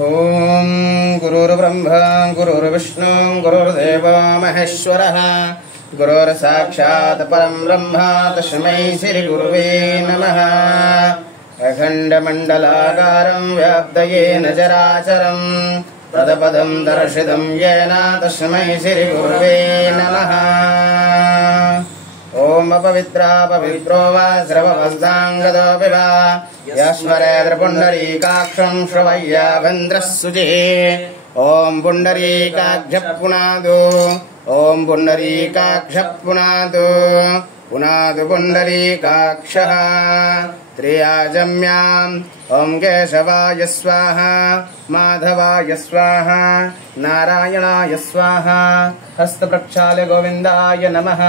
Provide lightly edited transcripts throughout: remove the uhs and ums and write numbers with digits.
ओम गुरुर्ब्रह्मा गुरुर्विष्णु गुरुर्देवो महेश्वरः गुरुर्साक्षात् परं ब्रह्म तस्मै श्री गुरुवे नमः। अखण्डमण्डलाकारं व्याप्तयेन चराचरं तत्पदं दर्शितं येन तस्मै श्री गुरुवे नमः। ओम अपवित्रा पवित्रो वा स्रववस्ताङ्गतोऽपि वा यस्मरेद्पुण्डरीकाक्षं श्रवय्याभन्द्रः शुचिः। ओम पुण्डरीकाक्षः पुनातु ओम पुण्डरीकाक्षः पुनातु पुनातु पुण्डरीकाक्षः त्रियाजम्याम् ओम केशवाय स्वाहा माधवाय स्वाहा नारायणाय स्वाहा। हस्तप्रक्षाल्य गोविन्दाय नमः।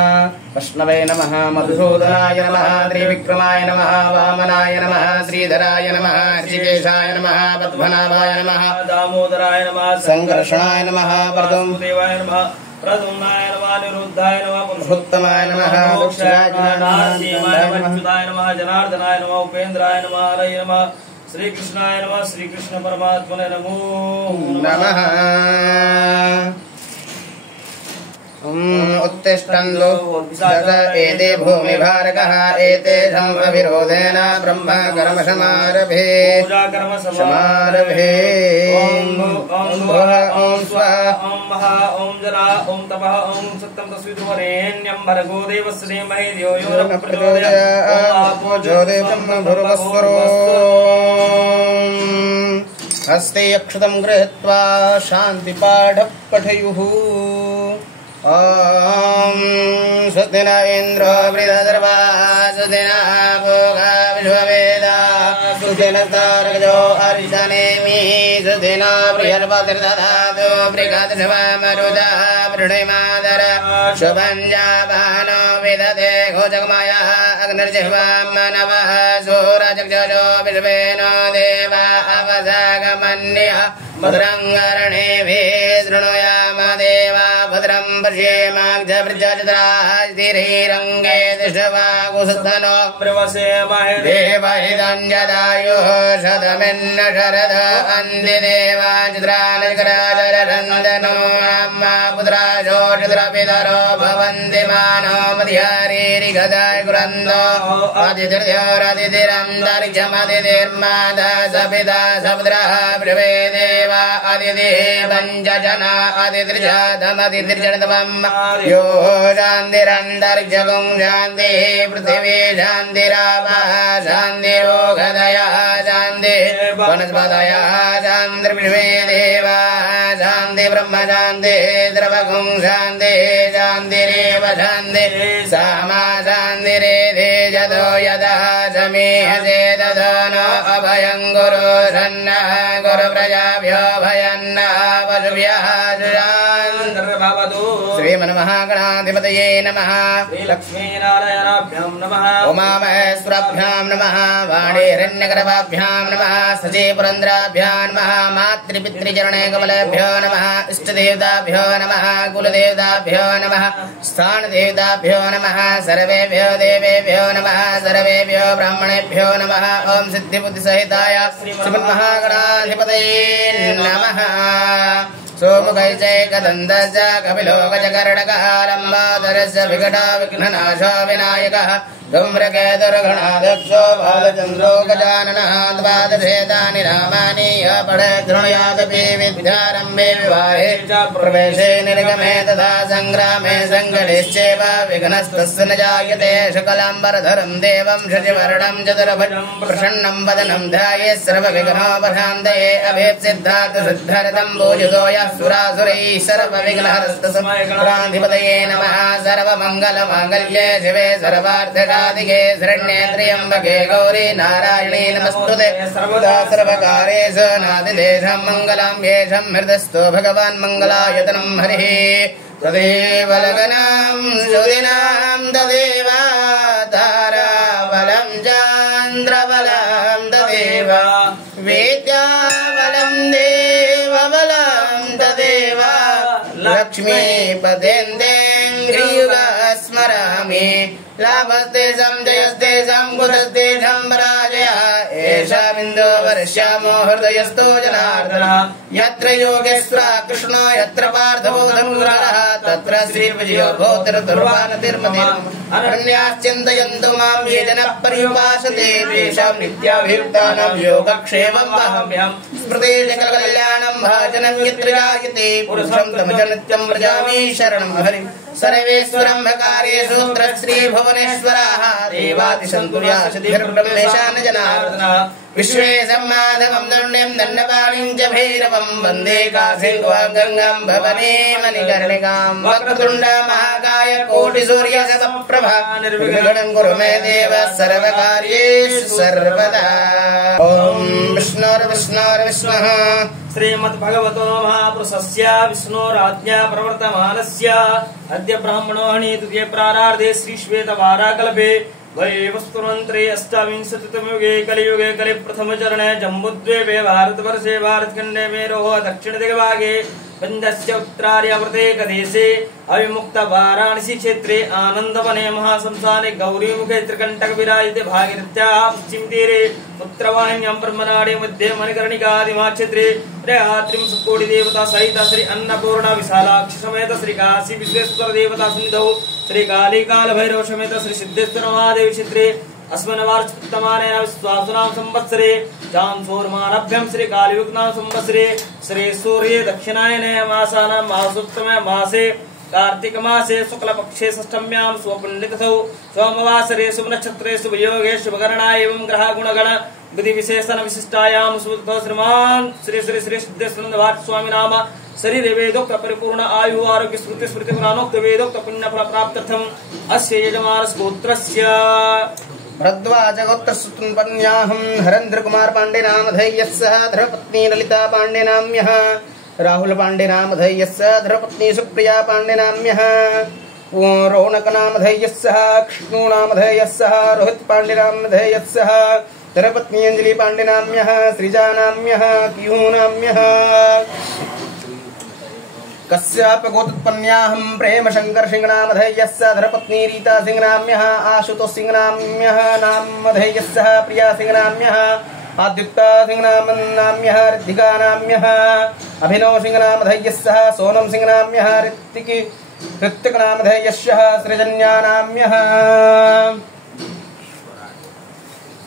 वैष्णवे नमः मधुसूदनाय नमः त्रिविक्रमाय नमः वामनाय नमः श्रीधराय नमः ऋषिकेशाय नमः पद्मनाभाय नमः दामोदराय नमः संकर्षणाय नमः वरददेवाय नमः प्रद्युम्नाय नमः निरुद्धाय नमः पुरुषोत्तमाय नमः अच्युताय नमः जनार्दनाय नमः उपेन्द्राय नमः हरये नमः श्रीकृष्णाय नमः श्रीकृष्ण परमात्मने नमो नमः। उत्तिष्ठन्तु एते भूमिभारकः एतेषां अविरोधेन ब्रह्म कर्म समारभे ओम भुवः ओम स्वः ओम महा ओम जला ओम तपः ओम सत्यं तस्वितुवरेण्यं भर्गो देवस्य धीमहि धियो यो न प्रचोदयात् आपो ज्योतिः ब्रह्म भुर्भुवस्सुरो। हस्ते अक्षतं गृहीत्वा शान्तिपाठः पठेयुः। ओम सुदिन इंद्रो वृद्धर्वा सुदिन भोगा विश्ववेदा सुदिन तारकजो अर्षनेमि सुदिन बृहस्पतिर्दधातु बृहद्शवमरुदा वृणिमादर शुभञ्जाबानो विदधे घोजगमयः अग्निर्जिह्वामनवः सूरजगजो विश्वेनो देवा अवसागमन्यः भद्रङ्गरणेभिः शृणुयाम देवा भद्रं पश्येमाग्धवृजचन्द्रास्तिरङ्गे दृष्टवागुसुधनो प्रवसेमहे देवहिदञ्जदायुः शतमिन्न शरद अन्ति देवाचित्रानकराजरन्दनो अम्मा पुत्राशो चन्द्रपितरो भवन्ति मानो मध्यारीरिगदाय गुरन्दो अतिथिर्योरतिथिरन्तरिक्षमतिथिर्माता सपिता सपुत्रः ब्रवे देवा अतिथिः पञ्चजना अतिथिर्जातमतिथिर्जनतमम् यो शान्तिरन्तरिक्षगुं शान्तिः पृथिवी शान्तिरापः शान्तिरोगदयः शान्तिः वनस्पतयः शान्तिर्विश्वे देवाः शान्ति ब्रह्म शान्तिः द्रवगुं शान्तिः शान्तिरेव शान्तिः सामा शान्तिरेधे यतो यतः समीहसे ततो नो अभयं गुरु सन्नः गुरुप्रजाभ्यो भयन्नः पशुभ्यः श्रीमन्महागणाधिपतये नमः। श्रीलक्ष्मीनारायणाभ्यां नमः। उमामहेश्वराभ्यां नमः। वाणीहिरण्यगर्भाभ्यां नमः। सचीपुरन्द्राभ्यां नमः। मातृपितृचरणे कमलेभ्यो नमः। इष्टदेवताभ्यो नमः। कुलदेवताभ्यो नमः। स्थानदेवताभ्यो नमः। सर्वेभ्यो देवेभ्यो नमः। सर्वेभ्यो ब्राह्मणेभ्यो नमः। ओम सिद्धिबुद्धिसहिताय श्रीमन्महागणाधिपतये नमः। सोमुखैचैकदन्तस्य कपिलोकचकर्णकः लम्बाधरस्य विकटा विघ्ननाशो विनायकः धूम्रकेतुर्गणाध्यक्षो बालचन्द्रो गजाननः द्वादशेतानि नामानि यः पठेत् शृणुयादपि विद्यारम्भे विवाहे च प्रवेशे निर्गमे तथा सङ्ग्रामे सङ्कटेश्चैव विघ्नस्तस्य न जायते शकलाम्बरधरं देवं शशिवर्णं चतुर्भुजं प्रसन्नं वदनं ध्यायेत् सर्वविघ्नोपशान्तये अभीप्सिद्धार्थसिद्ध्यर्थं पूजितो यः सुरासुरैः सर्वविघ्नहरस्तसमयगणाधिपतये नमः। सर्वमङ्गलमाङ्गल्ये शिवे सर्वार्थसाधिके शरण्ये त्र्यम्बके गौरी नारायणी नमस्तुते सर्वदा सर्वकारेषु नादिदेशं मङ्गलं येषं हृदस्थो भगवान् मङ्गलायतनं हरिः तदेव लगनं सुदिनं तदेव ताराबलं चन्द्रबलं तदेव विद्याबलं देवबलं तदेव लक्ष्मीपतेन्द्रेन्द्रियुगास्म स्मरामि लाभस्तेषां जयस्तेषां कुतस्तेषां पराजयः एषामिन्दो वर्ष्यामो हृदयस्थो जनार्दनः यत्र योगेश्वरः कृष्णो यत्र पार्थो धनुर्धरः तत्र श्रीविजयो भूतिर्दुर्वानतिर्मतिर् अनन्याश्चिन्तयन्तु मां ये जनः पर्युपासते तेषां नित्याभियुक्तानां योगक्षेमम् वहाम्यहम् स्मृते सकलकल्याणं भाजनं यत्र जायते पुरुषं तमच नित्यं व्रजामि शरणं हरिं सर्वेश्वरं भकार्येषु श्री भुवनेश्वराः देवातिसन्तुर्यासिद्धिर्ब्रह्मेशान जनार्दनः विश्वेशं माधवं दण्ड्यं दण्डपाणिं च भैरवं वन्दे काशीं गङ्गां भवने मणिकर्णिकां वक्रतुण्ड महाकाय कोटिसूर्यसमप्रभा निर्विघ्नं कुरु मे देव सर्वकार्येषु सर्वदा ॐ विष्णुर्विष्णुर्विष्णुः श्रीमद्भगवतो महापुरुषस्य विष्णोराज्ञा प्रवर्तमानस्य अद्य ब्राह्मणो हणीतुके प्रारार्धे श्रीश्वेतवाराकल्पे वैवस्तुमन्त्रे अष्टाविंशतितमे युगे कलियुगे कलिप्रथमचरणे जम्बुद्वीपे भारतवर्षे भारतखण्डे मेरोः दक्षिणदिग्भागे पञ्चस्य उत्तरार्यावर्तेकदेशे अविमुक्त वाराणसी क्षेत्रे आनन्दवने महाशंसाने गौरीमुखे त्रिकण्टक विराजिते भागीरथ्याः पश्चिमतीरे उत्तरवाहिन्यां ब्रह्मनाडे मध्ये मणिकर्णिकादिमाक्षेत्रे त्रिंशत्कोटिदेवता सहित श्री अन्नपूर्णा विशालाक्षी समेत श्री काशी विश्वेश्वर देवता सन्निधौ श्री काली कालभैरव समेत श्री सिद्धेश्वर महादेव क्षेत्रे अस्मिन् वार्षिकतमानेन विश्वासनां संवत्सरे चांसोर्मानभ्यं श्री कालयुग्नां संवत्सरे श्री सूर्ये दक्षिणायने मासानां मासोत्तमे मासे कार्तिक मासे शुक्लपक्षे षष्ठम्यां स्वपुण्यतिथौ सोमवासरे शुभनक्षत्रे शुभयोगे शुभकरणा एवं ग्रहगुणगण विधि विशेषण विशिष्टायां सुबुद्धौ श्रीमान् श्री श्री श्री सिद्धेश्वर स्वामी नाम शरीर वेदोक्त परिपूर्ण आयु आरोग्य स्मृति स्मृति पुराणोक्त वेदोक्त पुण्यफल प्राप्त्यर्थम् अस्य यजमानस्गोत्रस्य भरद्वाजगोत्रसुतन्पन्याहं हरेन्द्र कुमार पांडे नामधेयस्य धर्मपत्नी ललिता पांडे नाम्यः राहुल पांडे नामधेयस्य धर्मपत्नी सुप्रिया पांडे नाम्यः रौनक नामधेयस्य कृष्णो नामधेयस्य रोहित पांडे नामधेयस्य धर्मपत्नी अंजलि पांडे नाम्यः श्रीजा नाम्यः कियू नाम्यः कस्याप गोत्रोत्पन्याहं प्रेम शंकर सिंह नामधेयस्य धर्मपत्नी रीता सिंह नाम्यः आशुतोष सिंह नाम्यः नामधेयस्य प्रिया सिंह नाम्यः आद्युक्ता सिंह नाम्यः ऋद्धिका नाम्यः अभिनव सिंह नामधेयस्य सोनम सिंह नाम्यः ऋत्विक नामधेयस्य सृजन्या नाम्यः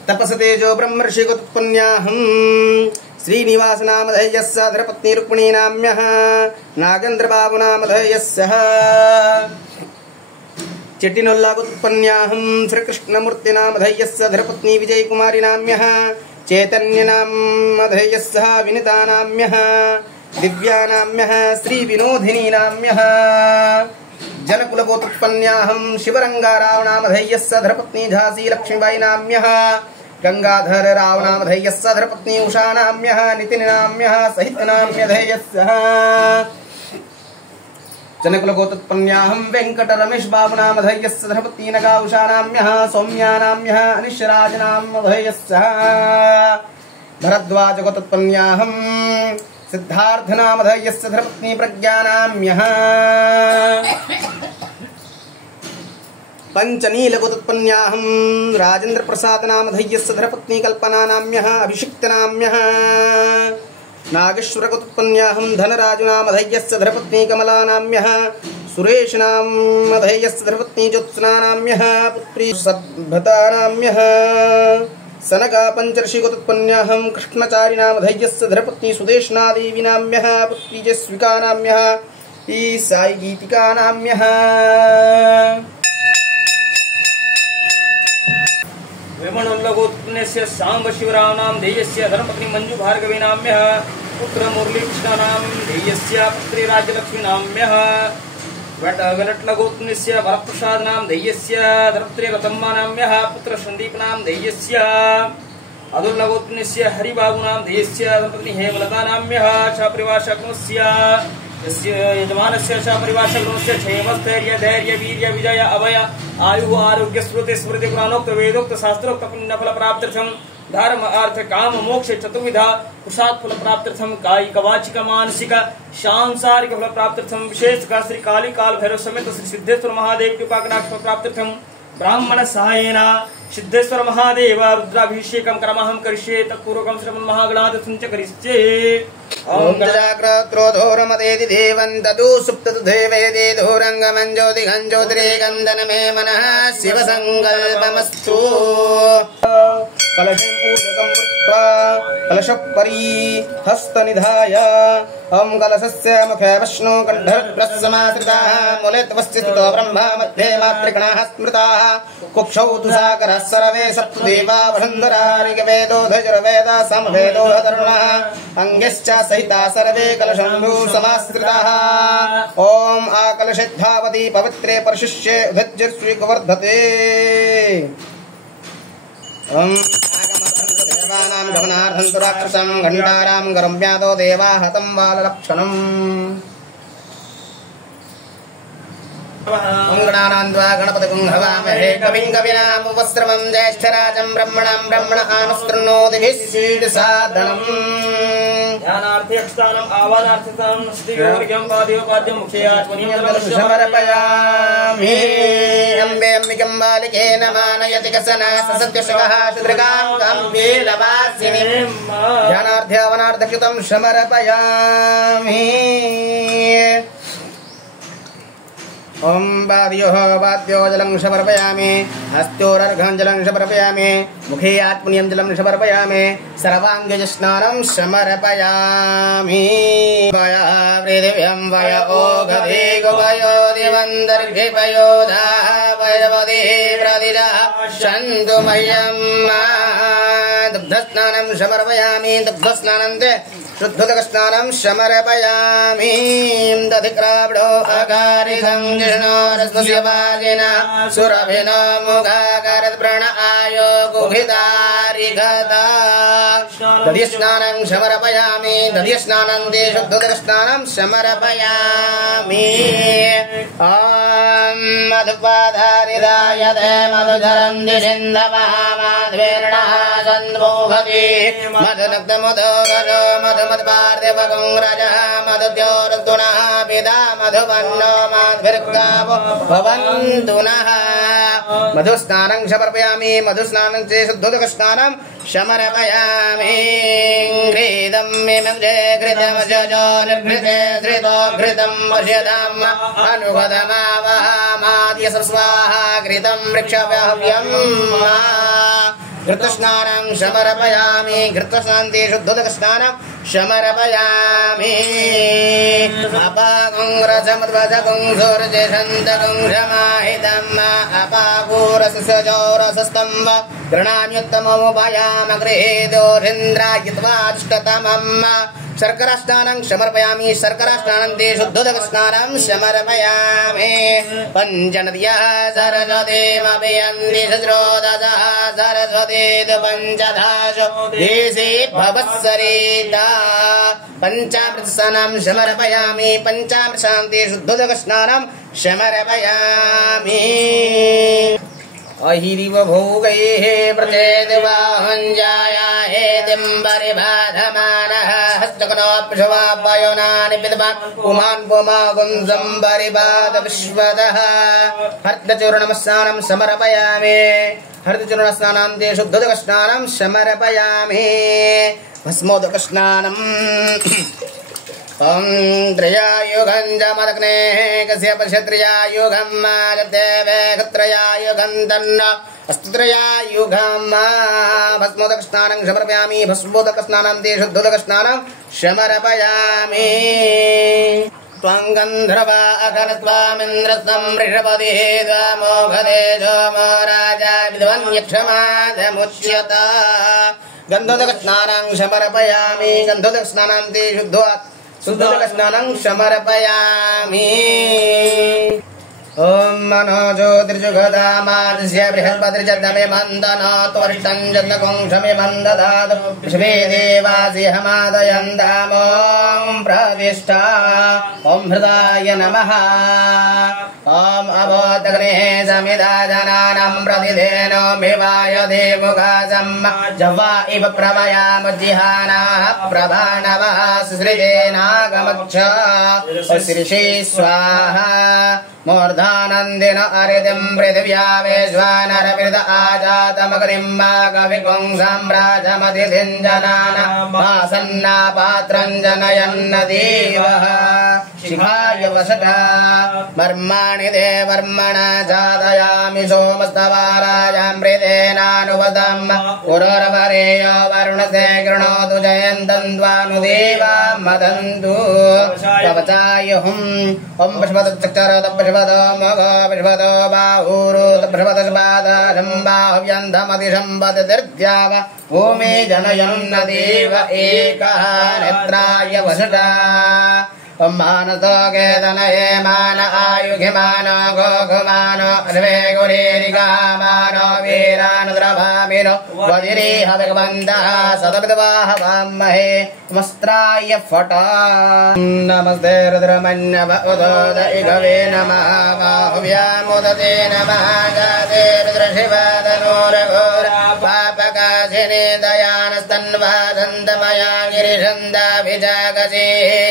तपसतेजो ब्रह्मर्षि गोत्रोत्पन्याहं श्रीनिवास नामधेयस्य धर्मपत्नी रुक्मिणी नाम्यः नागेन्द्र बाबू नामधेयस्य चेट्टिनोल्ला गोत्रोत्पन्याहं श्रीकृष्णमूर्ति नामधेयस्य धर्मपत्नी विजय कुमारी नाम्यः चैतन्य नामधेयस्य विनिता नाम्यः दिव्या नाम्यः श्री विनोदिनी नाम्यः जनकुल गोत्रोत्पन्याहं शिवरंगाराव नामधेयस्य धर्मपत्नी झांसी लक्ष्मीबाई नाम्यः गंगाधर राव नामधेयस्य धर्मपत्नी उषा नाम्यः नितिन नाम्यः सहित नाम्यधेयस्य जनकुल गोत्रोत्पन्याहं वेंकट रमेश बाबू नामधेयस्य धर्मपत्नी नगा उषा नाम्यः सौम्या नाम्यः अनिशराज नामधेयस्य भरद्वाज गोत्रोत्पन्याहं सिद्धार्थ नामधेयस्य धर्मपत्नी प्रज्ञा नाम्यः पंचनील गोत्रोत्पन्याहं राजेंद्र प्रसाद नामधेयस्य धर्मपत्नी कल्पना नाम्यः अभिषिक्त नाम्यः नागेश्वर गोत्रोत्पन्याहं धनराजु नामधेयस्य धर्मपत्नी कमला नाम्यः सुरेश नामधेयस्य धर्मपत्नी ज्योत्सना नाम्यः पुत्री सभ्यता नाम्यः सनका पंचर्षि गोत्रोत्पन्याहं कृष्णचारी नामधेयस्य धर्मपत्नी सुदेशना देवी नाम्यः पुत्री जस्विका नाम्यः साई गीतिका नाम्यः विमणोल्लगोत्पुण्यस्य सांब शिवराव नामधेयस्य धर्मपत्नी मंजू भार्गवी नाम्यः पुत्र मुरलीकृष्ण नामधेयस्य पुत्री राज्यलक्ष्मी नाम्यः वेलट्लगोत्पुण्यस्य वरप्रसाद नामधेयस्य धर्मपत्नी रतम्मा नाम्यः पुत्र संदीप नामधेयस्य अदुर्लगोत्पुण्यस्य हरिबाबू नामधेयस्य धर्मपत्नी हेमलता नाम्यः च परिवारशग्नस्य यजमानस्य च परिवारशग्नस्य क्षेमस्थैर्य धैर्य वीर्य विजय अभय आयु आरोग्य स्मृति स्मृति पुराणोक्त वेदोक्त शास्त्रोक्त पुण्यफल प्राप्त्यर्थम् धर्म अर्थ काम मोक्ष चतुर्विधा पुरुषार्थ फल प्राप्त्यर्थम कायिक वाचिक मानसिक सांसारिक फल प्राप्त्यर्थम विशेषकर श्री काली काल भैरव समेत श्री सिद्धेश्वर महादेव कृपा कटाक्ष फल प्राप्त्यर्थम ब्राह्मण सहायेन सिद्धेश्वर महादेव रुद्राभिषेकं कर्महं करिष्ये तत्पूर्वकं श्रीमन् महागणाधिपं च करिष्ये। ओम जाग्रत्रोधोरमदेति देवन्तु सुप्ततु देवेदे धोरङ्गमं ज्योतिघं ज्योतिरेकन्दन मे मनः शिव संकल्पमस्तु। कलशं पूजकं कृत्वा कलशपरि हस्तनिधाय ओम कलशस्य मुखे विष्णु कंठप्रसमाश्रिताः मूले तपस्थितो ब्रह्मा मध्ये मातृगणाः स्मृताः कुक्षौ तु सागरः सर्वे सप्तदेवा वसुन्धरा ऋग्वेदो धजुर्वेदः सामवेदो अथर्वणः अंगश्च सहिता सर्वे कलशम्भू समाश्रिताः। ओम आकलशद्धावती पवित्रे परिशिष्ये उदज्जस्वीवर्धते। ओम देवानां गमनार्थं तु राक्षसं घण्टारां गरम्यादो देवा हतं बाललक्षणम्। गणानान्द्वा गणपतिं हवामहे कविं कवीनामुपस्रवं ज्येष्ठराजं ब्रह्मणां ब्रह्मणानुस्तृणोतिभिः सीदसादनम्। ध्यानार्थे स्थानम् आवाहनार्थं स्थितियोग्यं पादयोपाद्यं मुखे आत्मनिं समर्पयामि। अम्बे अम्बिकं बालिके नमानयति कसना ससत्यशवः शुद्रकां कम्बीलवासिनीं ध्यानार्थे अवनार्धकृतं समर्पयामि। ओम वाद्योः वाद्यो जलं समर्पयामि हस्तोरर्घं जलं समर्पयामि मुखे आत्मनियं जलं समर्पयामि सर्वाङ्गे स्नानं समर्पयामि। वय पृथिव्यं वय ओघवे गुवयो दिवन्दर्घे वयोधा वयवदे प्रतिजा शन्तु मह्यं दुग्धस्नानं समर्पयामि दुग्धस्नानं ते शुद्धोदकस्नानं समर्पयामि। दधिक्रावणो अकारिकं जिष्णोरस्मस्य वाजिन सुरभिन मुखाकारत्प्रण आयो गुहितारिगता दधिस्नानं समर्पयामि दधिस्नानं ते शुद्धोदकस्नानं समर्पयामि। ॐ मधुपाधारिदाय ते मधुधरं दिशिन्दमहामाध्वेर्णः सन्मोहति मधुनक्तमुदोगलो मधुमत्पार्थिवगुं रजः मधुद्योरस्तुनः पिता मधुवन्नो माध्विर्गावो भवन्तु नः। मधुस्नानं समर्पयामि मधुस्नानं च शुद्धोदकस्नानं समर्पयामि। घृतं मिमग्रे घृतमजो निर्घृते धृतो घृतं वश्यताम् अनुगतमावहामाद्य स्वाहा घृतं वृक्षव्यहव्यम्। घृतस्नानं समर्पयामि घृतस्नान्ते शुद्धोदकस्नानं समर्पयामि। अपागुं रसमध्वजगुं सूर्यशन्तगुं समाहितम् अपागुरसजोरसस्तम्भ गृहाण्युत्तममुपयामगृहेदोरिन्द्रायित्वाष्टतमम्। शर्करास्नानं समर्पयामि शर्करास्नानं ते शुद्धोदकस्नानं समर्पयामि। पञ्चनद्यः सरस्वतीमभियन्ति सस्रोदशः सरस्वतीत् पञ्चधाशो देशे भवत्सरिता पञ्चामृतस्नानं समर्पयामि पञ्चामृतस्नानं ते शुद्धोदकस्नानं समर्पयामि। अहिरिव भोगैः प्रचेदिवाहञ्जायाहे दिम्बरिबाधमानः हस्तकनोऽप्यशवापयोनानि विद्वान् पुमान् पुमागुं सम्बरिबाध विश्वतः। हर्दचूर्णमस्नानं समर्पयामि हर्दचूर्णस्नानं ते शुद्धोदकस्नानं समर्पयामि। भस्मोदकस्नानं त्रयायुगं जमदग्नेः कस्यप क्षत्रियायुगं मारदेवे क्षत्रयायुगं तन्न अस्त्रयायुगं। भस्मोदकस्नानं समर्पयामि भस्मोदकस्नानं ते शुद्धोदकस्नानं समर्पयामि। त्वं गन्धर्वा अगनत्वामिन्द्रस्तं वृषपतिः त्वमोघदे सोमो राजा विद्वन्यक्षमादमुच्यत। गन्धोदकस्नानं समर्पयामि गन्धोदकस्नानं ते शुद्धोदकस्नानं समर्पयामि। ओम मनोजो त्रिजुगदामादस्य बृहस्पतिर्जदमे मन्दनो त्वष्टं जन्दकुं क्षमे मन्ददातु विश्वे देवासि हमादयन्तामों प्रतिष्ठा ॐ हृदाय नमः ॐ अवोदग्ने समिदा जनानां प्रतिदेनो विवाय देवुगासं जवा इव प्रभयामुज्जिहानाः प्रभानवः सुसृजेनागमच्छ श्रीशे स्वाहा मूर्धानन्दिन अरिदिं पृथिव्या वेश्वानरविद आजातमग्निं कविकुं साम्राजमतिथिं जनानां वासन्ना पात्रं जनयन्न देवः शिखाय वसटा वर्माणि देवर्मणा जातयामि सोमस्तवाराजामृतेनानुवदं पुरर्वरेयो वरुणसे गृणोतु जयन्तं द्वानुदेवा मदन्तु कवचायुहुं ॐ पुष्पतच्चक्रो पुष्पतो मघो पुष्पतो बाहुरो पुष्पतपादं बाहुव्यन्धमतिशम्पतिर्द्याव भूमि जनयन्न देव एकः नेत्राय वसटा मानसो केतनये मान आयुघिमानो गोघुमानो अद्वे गुरेरिगामानो वीरानुद्रभामिनो वजिरीह भगवन्तः सदविद्वाह वामहे मस्त्राय फटा नमस्ते रुद्रमन्यव उदोद इगवे नमः बाहुव्यामुदते नमः गाते रुद्रशिवादनोरघोरा पापकाशिने दयानस्तन्वादन्तमया गिरिशन्दाभिजागसे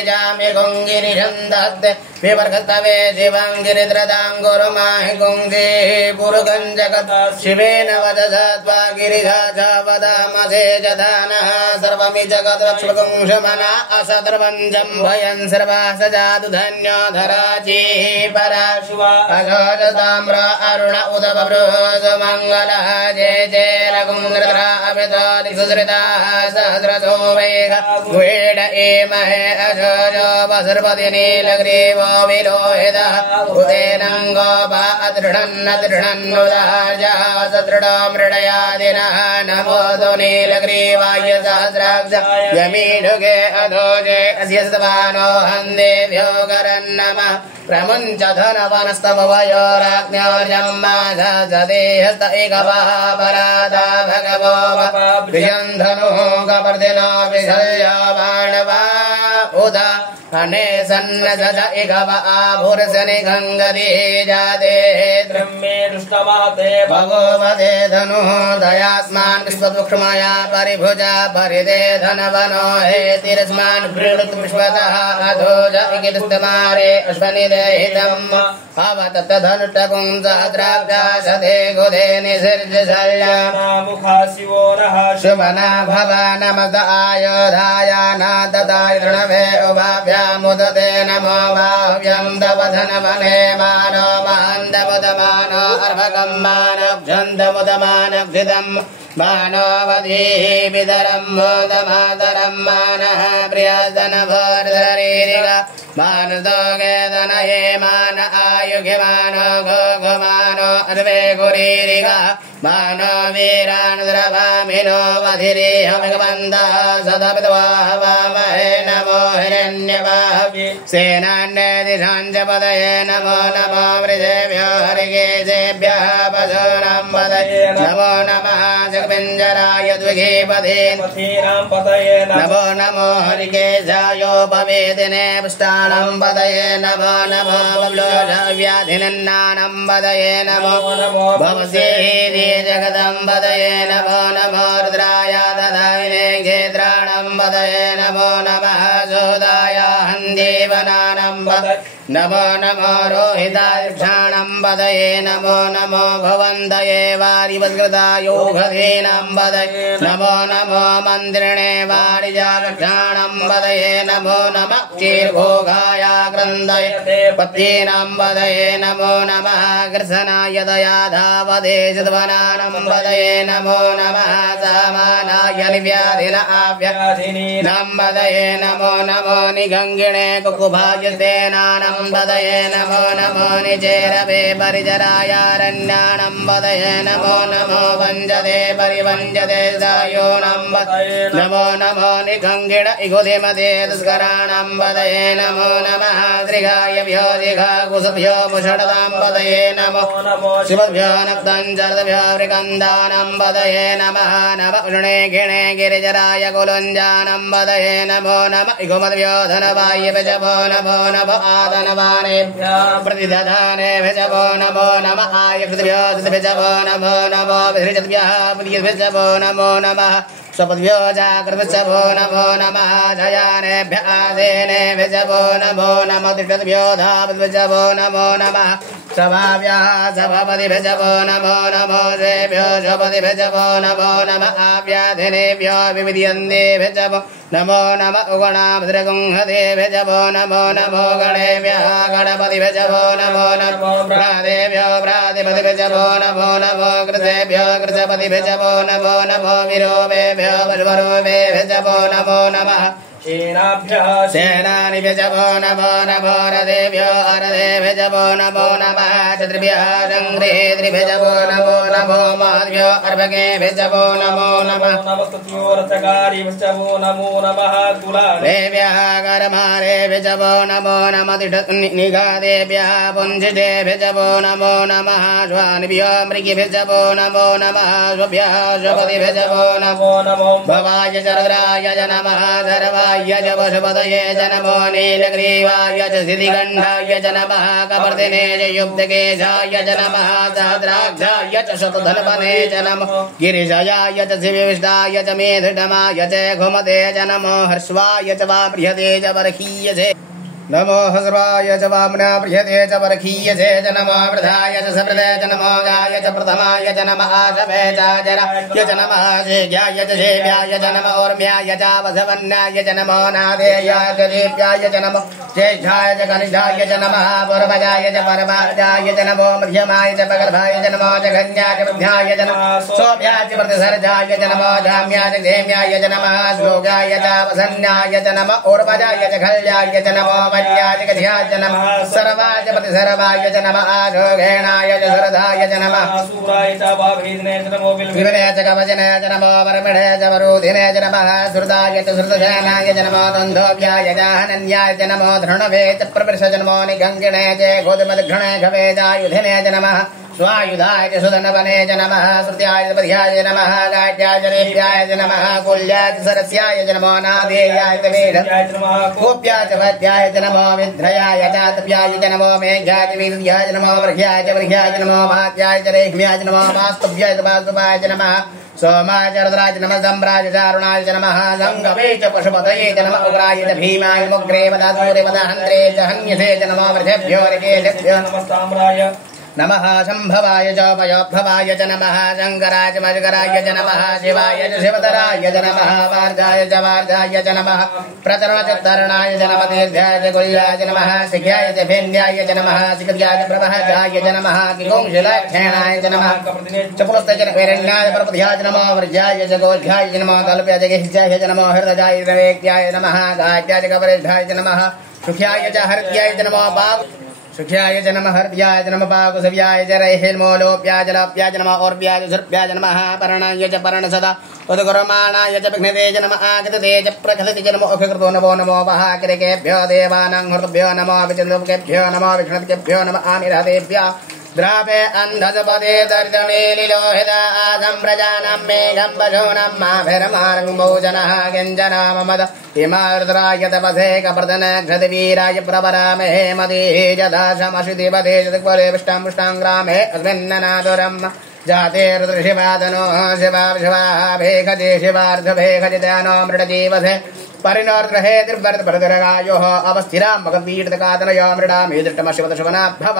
जामि गिरिशन्दास्ते विवर्गतवे शिवाङ्गिरिद्रदाङ्गुरुमाहि गुङ्गे पुरुगं जगत् शिवेन वदसा त्वा गिरिधा च वदामसे जदानः सर्वमि जगद्रक्षुगुंशमना असदर्वञ्जं भयं सर्वास जातु धन्यो धराची परा शिवा अघोजताम्र अरुण उदबृहस मङ्गलः जय जय रघुन्द्रधरा अभितोदिसुसृताः सहस्रसो वेग वेड एमहे अघोजो वसर्पति नीलग्रीवो विलोहितः उदेनङ्गोपा अदृढन्नदृढन्नुदार्जः सदृढो मृडयादिनः नमोऽस्तु नीलग्रीवाय सहस्राक्ष यमीढुगे अधोजे अस्य स्तवानो हन्देभ्यो करन्नमः प्रमुञ्च धनवनस्तवयोराज्ञोर्जम्माधदेहस्त एकवः परादा भगवो प्रियन्धनुः कपर्दिनो विशल्यो बाणवा उदा अने सन्नजज इगव आभुरसनि गङ्गदे जाते ब्रह्मे दुष्टवाते भगवते धनुः दयास्मान् विश्वदुक्षमया परिभुजा परिदे धनवनो हेतिरस्मान् वृणुत् विश्वतः अधोज इगितस्तमारे अश्वनि देहितम् अवतत धनुष्टपुं सहस्राब्दाशते गुदे निसर्जशल्या मुखा शिवो नः शुभना भव नमद आयोधाय नाददाय ऋणवे उभाभ्यामुदते नमो बाह्व्यं तव धनवने मानो मान्दमुदमानो अर्भकं मानभ्यन्तमुदमानभ्युदम् मानवधीः विदरं मोदमातरं मानः प्रियधनभर्धरीरिग मानदोगेदनये मान आयुघिमानो गोघुमानो अद्वे गुरीरिग मानो वीरानुद्रभामिनो वधिरीह भगवन्तः सदविद्वाह वामहे नमो हिरण्यवाहवे सेनान्यदिशाञ्जपदये नमो नमो वृषेभ्यो हरिकेशेभ्यः पशूनां पदये नमो नमः जगपिञ्जराय द्विगीपदे नमो नमो हरिकेशायोपवेदिने पुष्टाणां पदये नमो नमो व्याधिनन्नानां पदये नमो भवसेहि जगदं पदये नमो नमो रुद्राय ददायिने क्षेत्राणां पदये नमो नमः सोदाय हन्देवनानां पदये नमो नमो रोहिताक्षाणां पदये नमो नमो भवन्तये वारिवस्कृतायोगधीनां पदये नमो नमो मन्त्रिणे वारिजाक्षाणां पदये नमो नमः क्षीर्भोगाय क्रन्दये पत्नीनां पदये नमो नमः कृष्णाय दयाधावदे चद्वनानां पदये नमो नमः सामानाय निव्याधिन आव्याधिनीनां पदये नमो नमो निगङ्गिणे मे कुकुभायस्तेनानं पदये नमो नमो निचेरवे परिचरायारण्यानं पदये नमो नमो वञ्जते परिवञ्जते सायोनं पदये नमो नमो निखङ्गिण इगुधिमते दुष्कराणां पदये नमो नमः त्रिगायभ्यो जिघाकुशभ्यो पुषडतां पदये नमो शिवभ्यो नक्तञ्जलभ्यो वृकन्दानं पदये नमः नम उष्णे गिणे गिरिजराय कुलञ्जानं पदये नमो नम इगुमद्भ्यो धनवाय भजभो नमो नम आदनवानेभ्यः प्रतिदधानेभ्य जभो नमो नम आयकृतभ्यो भजभो नमो नमो विसृजद्भ्यः प्रियभ्यजभो नमो नमः स्वपद्भ्यो जागृतभ्यो नमो नमः जयानेभ्य आदेनेभ्य जभो नमो नमः तिष्ठद्भ्यो धावद्भ्यजभो नमो नमः सभाभ्यः सभापतिभ्यजभो नमो नमो देभ्यो स्वपतिभ्यजभो नमो नमः आव्याधिनेभ्यो विविध्यन्तेभ्यजभो नमो नमः उगणाभद्रगुंहदेभ्यजभो नमो नमो गणेभ्यः गणपतिभ्यजभो नमो नमो प्रादेभ्यो प्रादिपतिभ्यजभो नमो नमो कृतेभ्यो कृतपतिभ्यजभो नमो नमो विरोभेभ्यो वरुभेभ्यजभो नमो नमः सेनानिभ्यजभो नमो नमो रथेभ्यो अरथेभ्यजभो नमो नमः चतुर्भ्यः सङ्गृहेत्रिभ्यजभो नमो नमो महद्भ्यो अर्भकेभ्यजभो नमो नमः नमस्तुभ्यो रथकारिभ्यजभो नमो नमः तुलादेभ्यः करमारेभ्यजभो नमो नमः निगादेभ्यः पुञ्जितेभ्यजभो नमो नमः श्वानिभ्यो मृगिभ्यजभो नमो नमः स्वभ्यः स्वपतिभ्यजभो नमो नमो भवाय चरद्राय च नमः धर्वाय च पशुपतये च नमो नीलग्रीवाय च सिद्धिगण्डाय च नमः कपर्दिने च युक्तकेशाय च नमः सहस्राक्षाय च शतधनपने च नमो गिरिशयाय च शिविष्टाय च मेधुटमाय च घुमते च नमो हर्ष्वाय च वाप्रियते च बर्हीयसे नमो हस्वाय च वामना प्रियते च परखीयसे च नमो वृधाय च सप्रदे च नमो गाय च प्रथमाय च नमः शवे च जराय च नमः शेघ्याय च शेव्याय च नमो ऊर्म्याय च वसवन्याय च नमो नादेयाय च देव्याय च नमो ज्येष्ठाय च कनिष्ठाय च नमः पूर्वजाय च परमाजाय च नमो मध्यमाय च पगर्भाय च नमो जघन्याय च मध्याय च नमः सोभ्याय च प्रतिसर्जाय च नमो धाम्याय च धेम्याय च नमः श्लोकाय च वसन्याय च नमो ऊर्वजाय च खल्याय च नमो वल्याय च नमः सर्वाय प्रतिसर्वाय च नमः आशोघेणाय च सरदाय च नमः सूराय च वाभीदने च नमो विवने च कवचने च नमो वरमिणे च वरुधिने च नमः श्रुताय च श्रुतशयनाय च नमो दन्धोभ्याय च हनन्याय च नमो धृणवे च प्रवृष च नमो निगङ्गिणे च गोधुमदघृणे घवे च आयुधिने च नमः स्वायुधाय च सुदनवने च नमः श्रुत्याय च पद्याय च नमः गाढ्याय च रेभ्याय च नमः कुल्याय च सरस्याय च नमो नादेयाय च वेदयाय च नमः कोप्याय च वद्याय च नमो विद्रयाय च तप्याय च नमो मेघ्याय च वीर्याय च नमो वर्घ्याय च वर्घ्याय च नमो मात्याय च रेह्म्याय च नमो वास्तव्याय च वास्तवाय च नमः सोमाय च रुद्राय च नमः सम्राय च अरुणाय च नमः सङ्गवे च पशुपतये च नमः उग्राय च भीमाय मुग्रे वदाधूरे वदहन्त्रे च हन्यसे च नमो वृषभ्यो ऋकेशभ्यो नमस्ताम्राय नमः शम्भवाय च पयोद्भवाय च नमः शङ्कराय च मजगराय च नमः शिवाय च शिवतराय च नमः वार्धाय च वार्धाय च नमः प्रतरणाय च नमः दीर्घाय च कुल्याय च नमः शिख्याय च भेन्द्याय च नमः शिखव्याय च प्रभहजाय च नमः किकुंशलाख्यानाय च नमः चपुलस्ते च वेरण्याय परपध्याय च नमः वर्ज्याय च गोध्याय च नमः कल्प्याय च गेह्याय च नमः हृदयाय च वेक्याय नमः गाढ्याय च कवरेढाय च नमः सुख्याय च हृद्याय च नमः सुख्याय च नमः हृद्याय च नमः पाकुसव्याय च रैहिर्मोलोप्याय च लाप्याय च नमः और्व्याय च सर्प्याय च नमः पर्णाय च पर्णसदा उदगुरमाणाय च विघ्नते च नमः आगतते च प्रखलते च नमो अखकृतो नमो नमो वहाकिरकेभ्यो देवानां हृतभ्यो नमो विचन्द्रकेभ्यो नमो विष्णुकेभ्यो नमः आनिरादेभ्यः द्रापे अन्धजपदे दर्दमेलिलोहिता आदं प्रजानां मेघं पशूनां माभिर्मार्गमोजनः किञ्जनाममद हिमार्द्राय तपसे कप्रदन घृतवीराय प्रवरामहे मदीः जदाशमश्रुतिपदे चतुक्वरे विष्टां पुष्टां ग्रामे अस्मिन्ननादुरम् जाते रुद्रशिवादनो शिवाभिषवाभेखजे शिवार्धभेखजितानो मृडजीवसे परिणोर्ग्रहे त्रिवर्तपरदरगायोः अवस्थिरां मगवीर्तकातनयो मृडामि दृष्टमशिवतशवनाभव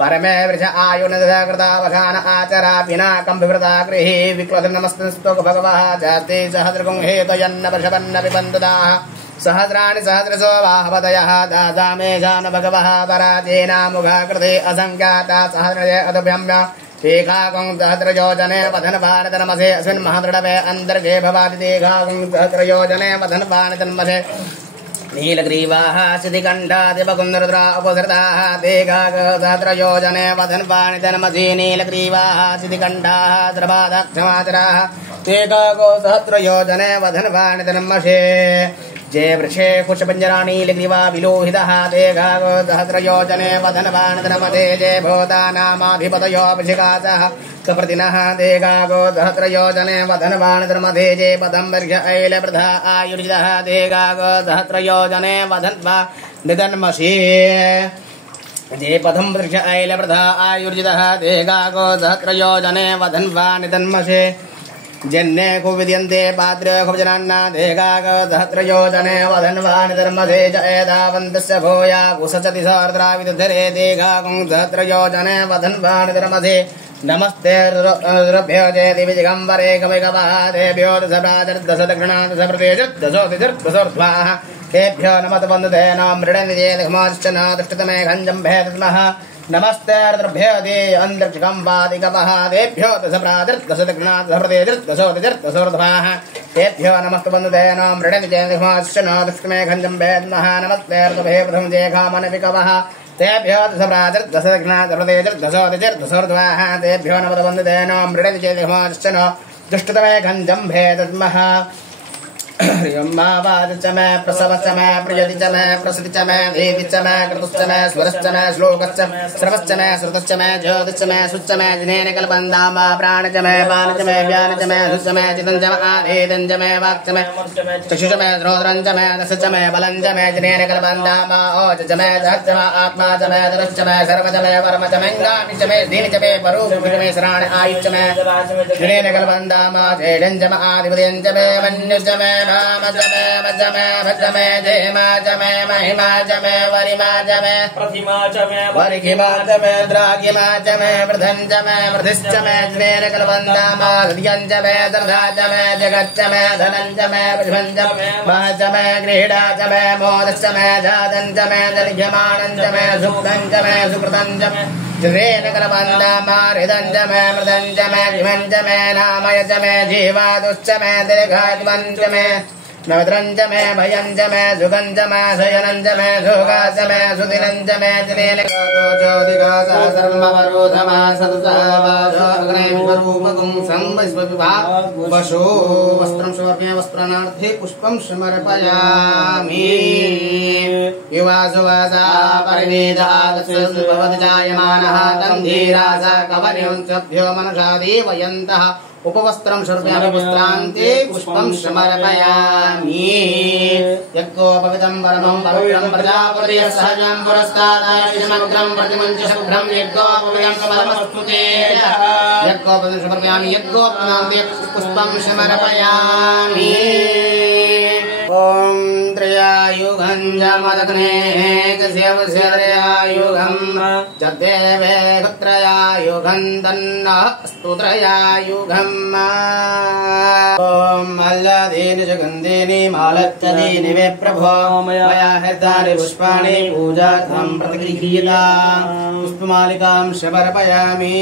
परमे वृष आयुनदकृतावधान आचरा पिनाकं विवृता गृहे विक्लधनमस्तस्तोक भगवः जाते सहस्रगुंहेतयन्न वृषवन्न विबन्धदाः सहस्राणि सहस्रशो बाहवदयः दादामेघान भगवः पराचेनामुखा कृते असङ्ख्याता सहस्रजय अदभ्यम्य शेखाकुं सहस्रयोजने पधनपानतनमसे अस्मिन् महादृढवे अन्तर्गे भवाति देखाकुं सहस्रयोजने पधनपानतन्मसे नीलग्रीवाः सिद्धिकण्ठादिपकुन्दरुद्रा उपसृताः ते गागसहस्रयोजने वदन्वानि तन्मसि नीलग्रीवाः सिद्धिकण्ठाः सर्वादक्षमाचराः ते गागसहस्रयोजने वदन्वानि तन्मसे जय वृषे कुशपञ्जरा नीलग्रीवा विलोहितः ते गागसहस्रयोजने वदन्वानि तन्मसे जय भूतानामाधिपतयोऽभिषिकासः सप्रतिनः ते गागसहस्रयोजने वदन्वानि तन्मसे जय पदम्बर्घ्य ऐलवृथा आयुर्जितः ते गागसहस्रयोजने वदन्वा निधन्मसि जय पदम्बर्घ्य ऐलवृथा आयुर्जितः ते गागसहस्रयोजने वदन्वा निधन्मसे जन्ने कुविद्यन्ते पात्रे कुजनान्ना ते गागसहस्रयोजने वदन्वानि धर्मसे च एतावन्तस्य भूया कुसचति सहस्राविदुद्धरे ते गागसहस्रयोजने वदन्वानि धर्मसे नमस्ते रुद्रभ्यो जयति विजगम्बरे कविकवः तेभ्यो दशदक्षिणादशप्रदेशदशोतिर्दशोर्ध्वाः तेभ्यो नमत वन्दते न मृडनिजेदघमाश्च न दुष्टतमे घञ्जम्भे दद्मः नमस्ते रुद्रभ्यो दे अन्तरिक्षकम्बादिकवः तेभ्यो दशदक्षिणादशप्रदेशदशोतिर्दशोर्ध्वाः तेभ्यो नमस्त वन्दते न मृडनिजेदघमाश्च न दुष्टतमे घञ्जम्भे दद्मः नमस्ते रुद्रभे प्रथमजेघामनविकवः तेभ्यो दशप्रदेशदशोतिर्दशोर्ध्वाः तेभ्यो नमत वन्दते न मृडनिजेदघमाश्च न दुष्टतमे घञ्जम्भे दद्मः च मे प्रसवश्च मे प्रियति च मे प्रसति च मे धीति च मे क्रतुश्च मे स्वरश्च मे श्लोकश्च श्रवश्च मे श्रुतश्च मे ज्योतिश्च मे शुच्च मे जिनेन कल्पन्दाम प्राण च मे पान च मे व्यान च मे शुच्च मे चितं च मे आधेदं च मे वाक् च मे चक्षुष मे श्रोत्रं च मे दश च मे बलं च मे जिनेन कल्पन्दाम ओज च मे दहश्च मे आत्मा च मे दरश्च मे सर्व च मे परम च मे गामि च मे दीनि च मे परूप च मे शराण आयुश्च मे जिनेन कल्पन्दाम जैलं च मे आदिपत्यं च मे मन्यु च मे राम च मे भज मे जयमा च मे महिमा च मे वरिमा च मे प्रतिमा च मे वरिगिमा च मे द्रागिमा च मे वृधं च मे वृधिश्च मे जनेन कल्पन्दाम हृदयं च मे दर्धा च मे जगच्च मे धनं च मे वृभं च मह च मे क्रीडा च मे मोदश्च मे जातं च मे दर्घ्यमानं च मे सुकृतं च मे सुकृतं च मे जनेन कल्पन्दाम हृदं च मे मृदं च मे जीवं च मे नामय च मे जीवादुश्च मे दीर्घात्मं च मे नवद्रं च मे भयं च मे सुखं च मे शयनं च मे सुखा च मे सुदिनं च मे जनेन वशो वस्त्रं समर्पयामि वस्त्राणार्थे पुष्पं समर्पयामि युवासुवासा परिणीतागच्छतु भवति जायमानः तं धीरासा कवनिवंशभ्यो मनसा देवयन्तः उपवस्त्रं समर्पयामि वस्त्रान्ते पुष्पं समर्पयामि यज्ञोपवितं परमं पवित्रं प्रजापतये सहजं पुरस्तादाय समग्रं प्रतिमञ्च शुभ्रं यज्ञोपवितं परमस्तुते यज्ञोपवितं समर्पयामि यज्ञोपवितं पुष्पं समर्पयामि ॐ त्र्यायुगं जमदग्ने सेवस्यत्रयायुगं जदेवे त्रयायुगं तन्नः अस्तु त्रयायुगम् ॐ मल्लदीनि जगन्देनि मालत्यदीनि वे प्रभो मया हृतानि पुष्पाणि पूजार्थं प्रतिगृह्यता पुष्पमालिकां समर्पयामि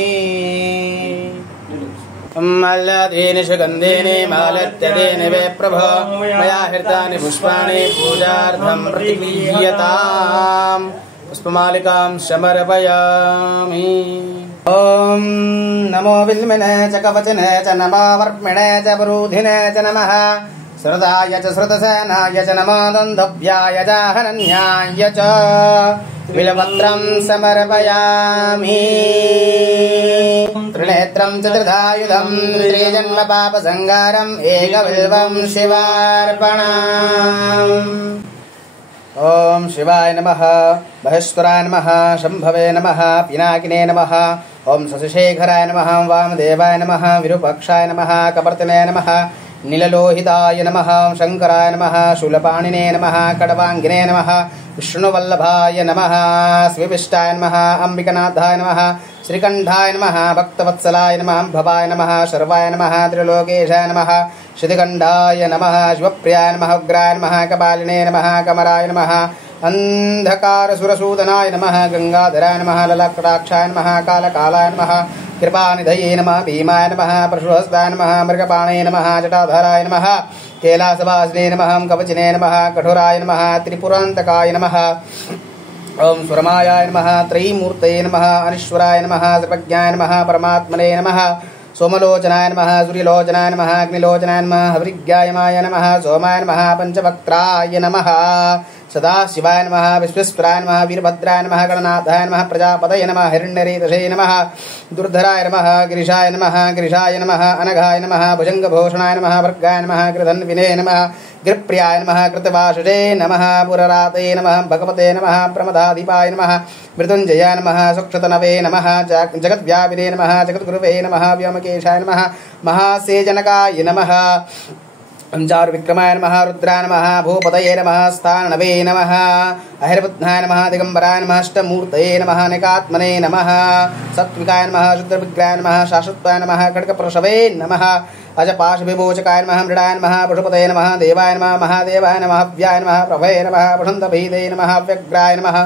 मल्लदीनि सुगन्धीनि मालत्यदीनि वे प्रभो मया हृतानि पुष्पाणि पूजार्थं प्रतिगृह्यताम् पुष्पमालिकां समर्पयामि ॐ नमो विद्मने च कवचने च नमो वर्ष्मिणे च पुरोधिने च नमः श्रुताय च श्रुतसेनाय च नमो दन्दभ्याय च हरण्याय च बिल्वपत्रं समर्पयामि त्रिनेत्रं चतुर्धायुधं त्रिजन्मपापसंहारम् एकबिल्वं शिवार्पणम् ओम शिवाय नमः महेश्वराय नमः शंभवे नमः पिनाकिने नमः ओम शशिशेखराय नमः वामदेवाय नमः विरूपाक्षाय नमः कपर्तने नमः नीललोहिताय नमः शंकराय नमः शूलपाणिने नमः कड़वांगिने नमः विष्णुवल्लभाय नमः स्विविष्टाय नमः अंबिकनाथाय नमः श्रीकंठाय नमः भक्तवत्सलाय नमः भवाय नमः शर्वाय नमः त्रिलोकेशाय नमः श्रीकंठाय नमः शिवप्रियाय नमः उग्राय नमः कपालिने नमः कमलाय नमः अंधकारसुरसूदनाय नमः गंगाधराय नमः ललाटकटाक्षाय नमः कालकालाय नमः कृपानिधये नमः भीमाय नमः परशुहस्ताय नमः मृगपाणे नमः जटाधराय नमः कैलासवासिने नमः कवचिने नमः कठोराय नमः त्रिपुरान्तकाय नमः ओम स्वरमायाय नमः त्रयीमूर्तये नमः अनीश्वराय नमः सर्वज्ञाय नमः परमात्मने नमः सोमलोचनाय नमः सूर्यलोचनाय नमः अग्निलोचनाय नमः हविर्यायमाय नमः सोमाय नमः पंचवक्त्राय नमः सदाशिवाय नमः विश्वेश्वराय नमः वीरभद्राय नमः गणनाथाय नमः प्रजापतये नमः हिरण्यरेतसे नमः दुर्धराय नमः गिरिशाय नमः अनघाय नमः भुजंगभूषणाय नमः वर्गाय नमः कृतन्विने नमः गिरिप्रियाय नमः कृतवासुषे नमः पुरराते नमः भगवते नमः प्रमदाधिपाय नमः मृत्युंजयाय नमः सुक्षतनवे नमः जगद्व्यापिने नमः जगद्गुरुवे नमः व्योमकेशाय नमः महासेजनकाय नमः अंजार विक्रमाय नमः रुद्राय नमः भूपतये नमः स्थानवे नमः अहिर्बुद्धाय नमः दिगंबराय नमः अष्टमूर्तये नमः अनेकात्मने नमः सत्विकाय नमः शुद्धविग्रहाय नमः शाश्वताय नमः खड्गप्रसवे नमः अजपाशविमोचकाय नमः मृडाय नमः पशुपतये नमः देवाय नमः महादेवाय नमः व्याय नमः प्रभये नमः वसन्तभीदये नमः व्यग्राय नमः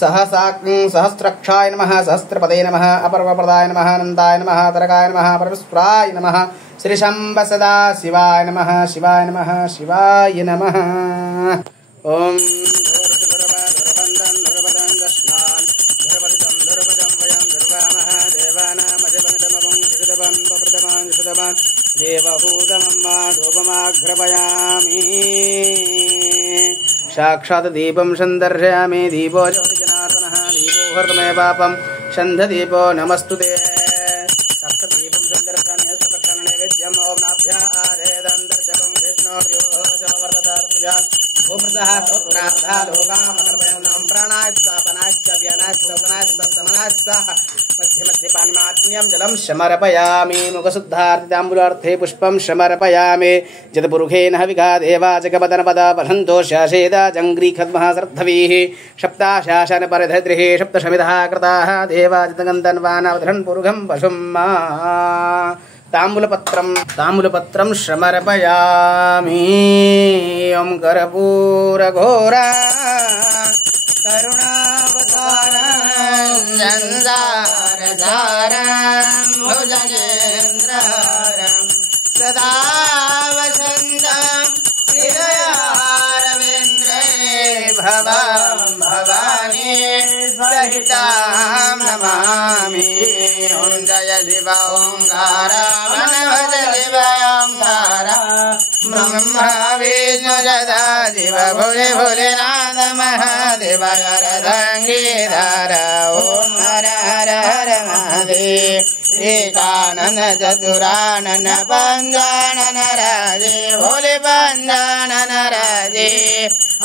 सहस्रक्षाय नमः सहस्रपदे नमः अपर्वप्रदाय नमः अनन्ताय नमः तरकाय नमः परमेश्वराय नमः श्रीशम्ब सदा शिवाय नमः शिवाय नमः शिवाय नमः ओम देवभूतमम्मा साक्षात् दीपं सन्दर्शयामि दीपो ज्योतिजनार्दनः दीपो हर्तमे पापं शन्धदीपो नमस्तुते सप्तदीपं सन्दर्शयामि हस्तपक्षान् नैवेद्यम् ओं नाभ्या आरेदन्तर्जपं विष्णोर्योः च वर्तता भूप्रतः स्तोत्रार्था लोकामकर्पयन्नं प्राणायश्च अपनायश्च व्यानायश्च उपनायश्च समनायश्च मध्ये मध्ये पानिमात्म्यं जलं समर्पयामि मुखशुद्धार्थिताम्बूलार्थे पुष्पं समर्पयामि जतपुरुषेण हविगा देवा जगपतनपदा बलन्तो शासेदा जङ्ग्रीखद्मः श्रद्धवीः सप्ताशासन परधद्रिः सप्तशमिधः कृताः देवा जतगन्धन्वानवधरन् पुरुषं पशुं ताम्बूलपत्रं समर्पयामि ओं कर्पूरघोरा करुणावतारं जन्दारधारं भुजगेन्द्रहारं सदा वसन्तं हृदयारविन्द्रे भवां भवानी सहितां नमामि ओं जय शिव ओंकार मनोज शिव ओंकार ब्रह्मा विष्णु सदा शिव भोले भोलेनाथ महादेव अर्धंगीधर ओम हर हर हर महादेव एकानन चतुरानन पंचानन राजे भोले पंचानन राजे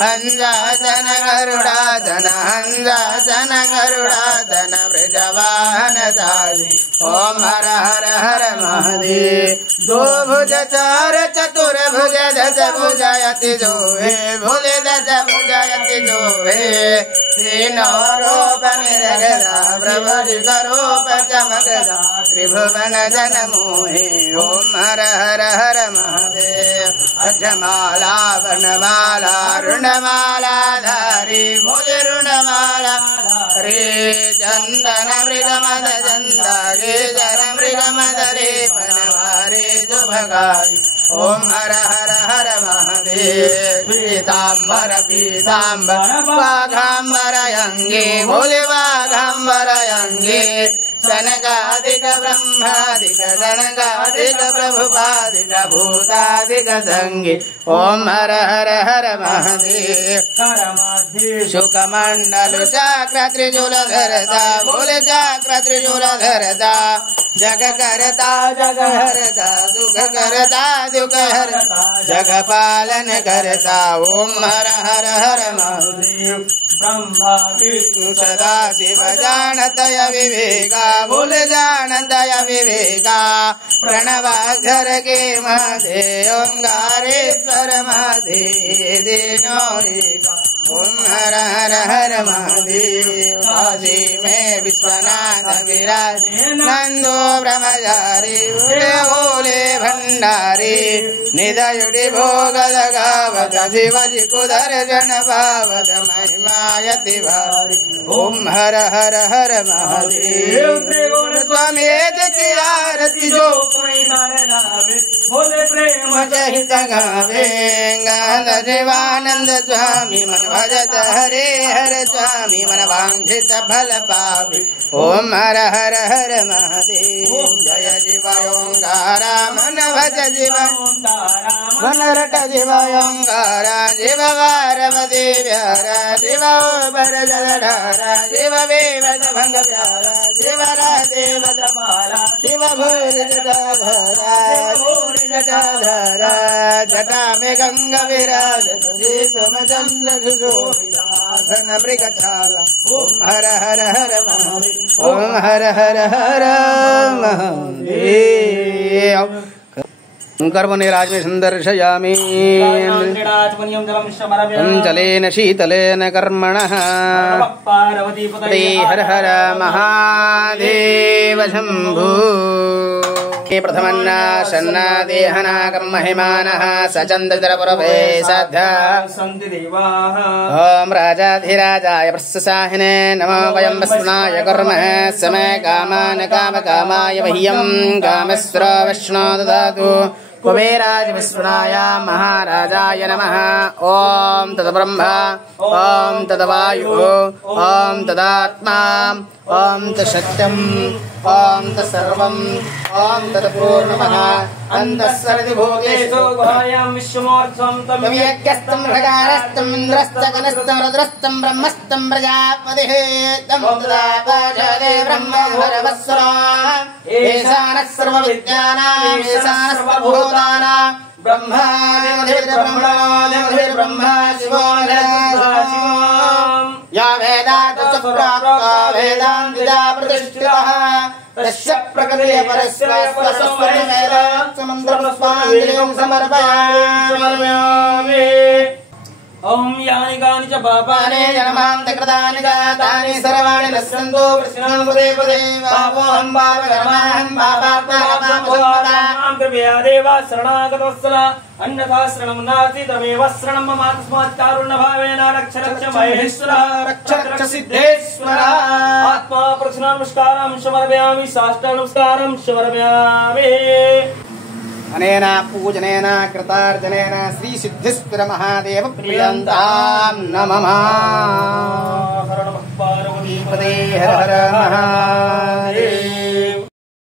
हंसासन गरुडासन हंसासन गरुडासन वृषवाहन साजी ओम हर हर हर महादेव दो भुज चार चतुर्भुज दश भुजयति जोहे भोले दश भुजयति जोहे तीनों रूप निरगदा प्रभु करूप चमकदा त्रिभुवन जन मोहे ओम हर हर हर महादेव अक्षमाला वनमाला ऋणमाला धारी भोले ऋणमाला रे चंदन मृगमद चंदागे जर मृगमदरे बनवारे शुभगारी ओम हर हर हर महादेव पीताम्बर पीताम्बर वाघाम्बर अंगे भोले वाघाम्बर अंगे सनकादिक ब्रह्मादिक जनकादिक प्रभुपादिक भूतादिक संगे ओम हर हर हर महादेव शुकमंडल चक्र त्रिशूल धरता भोले चक्र त्रिशूल धरता जग करता जग हरता सुख करता दुख हरता जग पालन करता ओम हर हर हर महादेव ब्रह्मा विष्णु सदा शिव जानतय विवेका भूल जानतय विवेका प्रणवाक्षर के महदे ओंकारेश्वर महदे दिनो एका ओम हर हर हर महादेव काशी में विश्वनाथ विराज नंदो ब्रह्मचारी भोले भंडारी निदयुडी भोग लगावत शिवजी को दर्शन पावत महिमा जायते भारी ओम हर हर हर महादेव स्वामी की आरती जो कोई नर गावे बोले प्रेम सहित गावे गान शिवानंद स्वामी मन भजत हरे हर स्वामी मन वांछित फल पावे ओम हर हर हर महादेव जय शिव ओंकारा मन भज शिव मन रट शिव ओंकारा शिव पार्वती व्यारा शिव बर जलधारा शिव वेवत भंग व्यारा शिव रादेव तपाला शिव भूर जटाधरा जटा में गंगा विराजत शीतम चंद्र सुशोभितासन मृगछाला ओम हर हर हर महादेव ओम हर हर हर महादेव कर्मनिराज में संदर्शयामि जलेन शीतलेन कर्मणः हर हर महादेव शंभो प्रथमन्ना शन्ना देहनागम महिमानः सचन्द्रपुरवे साध्या सन्ति देवाः ओम राजाधिराजाय प्रससाहिने नमो वयं वस्नाय कर्मः समय कामान् कामकामाय मह्यं कामेश्वर विष्णो ददातु कुबेराज विष्णुनाय महाराजाय नमः ओम तद्ब्रह्मा ओम तद्वायु ओम तदात्मा ओम तत्सत्यम ओम तत्सर्वम ओम तत्पूर्णमः अन्तःसरति भूतेषु गुहायां विश्वमूर्ध्वं तं यज्ञस्तं भगारस्तं इन्द्रस्तं गणस्तं रुद्रस्तं ब्रह्मस्तं प्रजापतिः तं तदापाचते ब्रह्मभरवस्वरा ईशानः सर्वविद्यानां ईशानः सर्वभूतानां ब्रह्मा शिवो या वेदान्तप्राप्ता वेदान्तिजा प्रतिष्ठितः तस्य प्रकृतिः परस्य समन्त्रपुष्पाञ्जलिं समर्पयामि ओम यानि कानि च पापानि जन्मान्तकृतानि तानि सर्वाणि नश्यन्तु कृष्णं पदे पदे पापोऽहं पापकर्माहं पापात्मा कृपया देव शरणागतवत्सल अन्यथा शरणं नास्ति तमेव शरणं मम तस्मात् कारुण्यभावेन रक्ष रक्ष महेश्वर रक्ष रक्ष सिद्धेश्वर आत्मा प्रश्ननमस्कारं समर्पयामि साष्टांगनमस्कारं समर्पयामि अनेन पूजनेन कृतार्जनेन श्री सिद्धेश्वर महादेव प्रियन्तां नमः हर नमः पार्वती पदे हर हर महादेव।